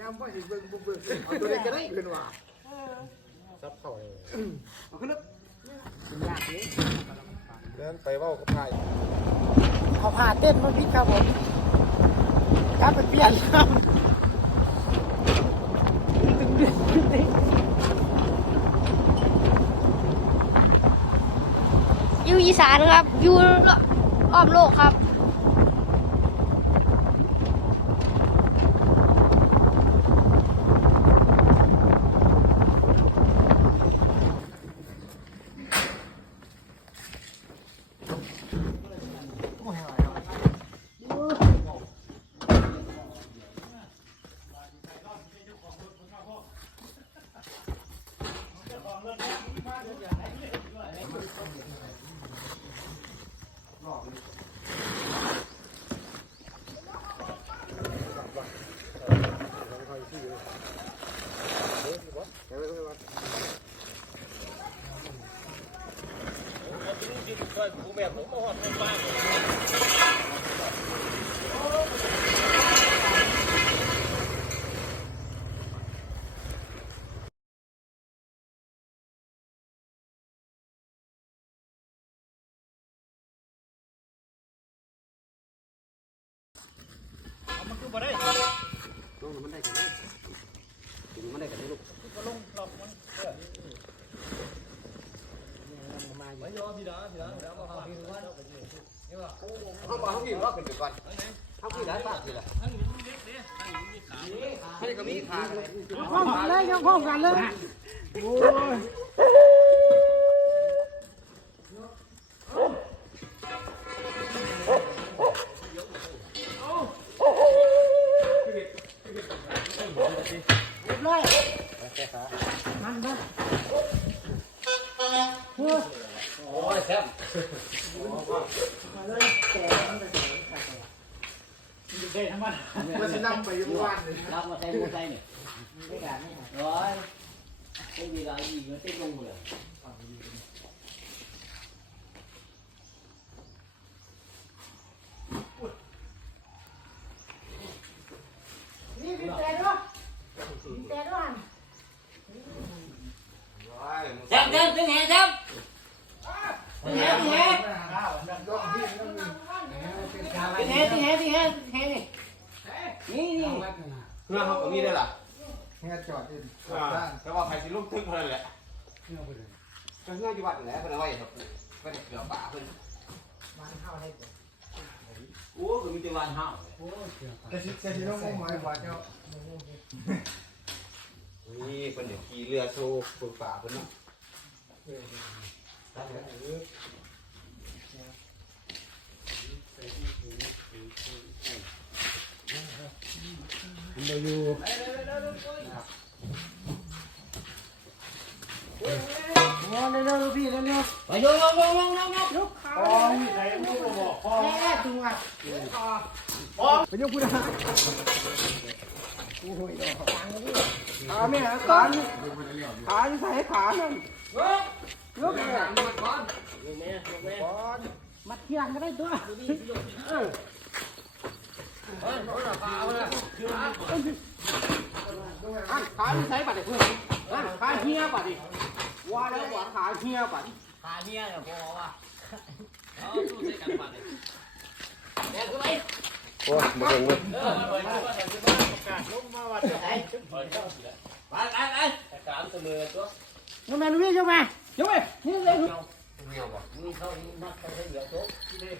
ยามพ่อสิเบิ่งบ่เบิ่งเอาตัวใดก็ได้เพิ่นว่าซับเข้าเลยเอาขึ้นแล้วยากเลยเดินไปเว้ากับพายเอาผ้าเต้นมาพิดครับผมครับไปเปลี่ยนครับตึงเดือดตึงเดือดอยู่อีสานครับอยู่อ้อมโลกครับ ผมแม่ผมมาหอดบ้าน บได้ลงมันได้กันถึงมันได้กันลูกก็ลงหลอกมันเออไม่ยอมพี่ดาพี่ดาแล้วก็เขาพี่ว่าเขาบอกเขากินว่าเป็นก่อนเขากินได้ป่ะพี่ละให้ก็มีขาเลยยังพร้อมกันเลยโอ้ย มันจะนั่งไปอยู่บ้านเลยรับมาใช้มอไซค์เนี่ยร้อยไม่มีอะไรอีกมันเต้นลงเลย นี่พี่แต่ด้วยพี่แต่ด้วย แซมแซมตึงแหแซมตึงแหตึงแห ตึงแหตึงแหตึงแหตึงแหนี่นี่นี่เพื่อนเขาก็มีได้ล่ะเงี้ยจอดดิแต่ว่าใครสิลูกทึกเท่านั้นแหละก็เงี้ยอยู่วัดแหละเพิ่นเอาไว้ครับเพิ่นเกลือป่าเพิ่นโอ้ก็มีแต่วันห้าวแต่สิแต่สิต้องงมหมายว่าเจ้านี่เพิ่นเดี๋ยวขี่เรือโซ่ฝึกป่าเพิ่นเนาะ โอ้เร็วๆพี่เร็วไปโยงโยงโยงโยงโยงๆลูกเขาใส่ลูกบอกพ่อแม่ตัวพ่อไปยกผู้ดาโอ้ยดอกขาแม่ขาขาที่ใส่ขานั่นยกยกมาก่อนมาเที่ยงก็ได้ตัวเออ ขาที่ใส่บัตรเพื่อนขาเฮียบัตรว่าแล้วว่าขาเฮียบัตรขาเฮียเนี่ยพอว่ะเอาสู้ใส่กันมาเลยแดงขึ้นไปโอ้ยบ่เก่งเว้ยเออไปไปไปไปการเสมอตัวยกแม่ลุยยกแม่ยกแม่นี่เลย เมียวบ่มีเขามีมัดเขาให้เหลือตัวด้วย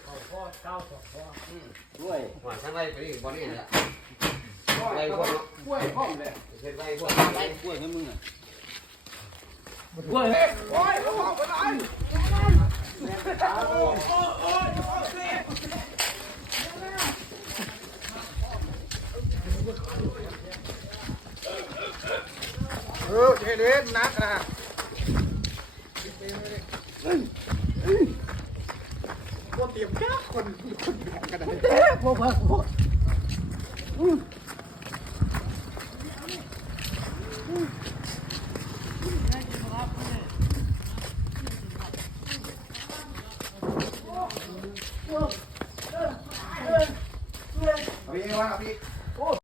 หัวทั้งไรไปนี่บ่นี่แหละไรพวกเนาะกล้วยพร้อมเลยเฮ็ดไรพวกไล่กล้วยให้มึงอะโอ้ยโอ้ยเขาบอกไปเลยเออเฮ็ดเฮ็ดนักนะ บ่เตรียมแค่คนคนเดียวกันได้เอ๊พวกพวกพวกอื้อเอาพี่ว่าเอาพี่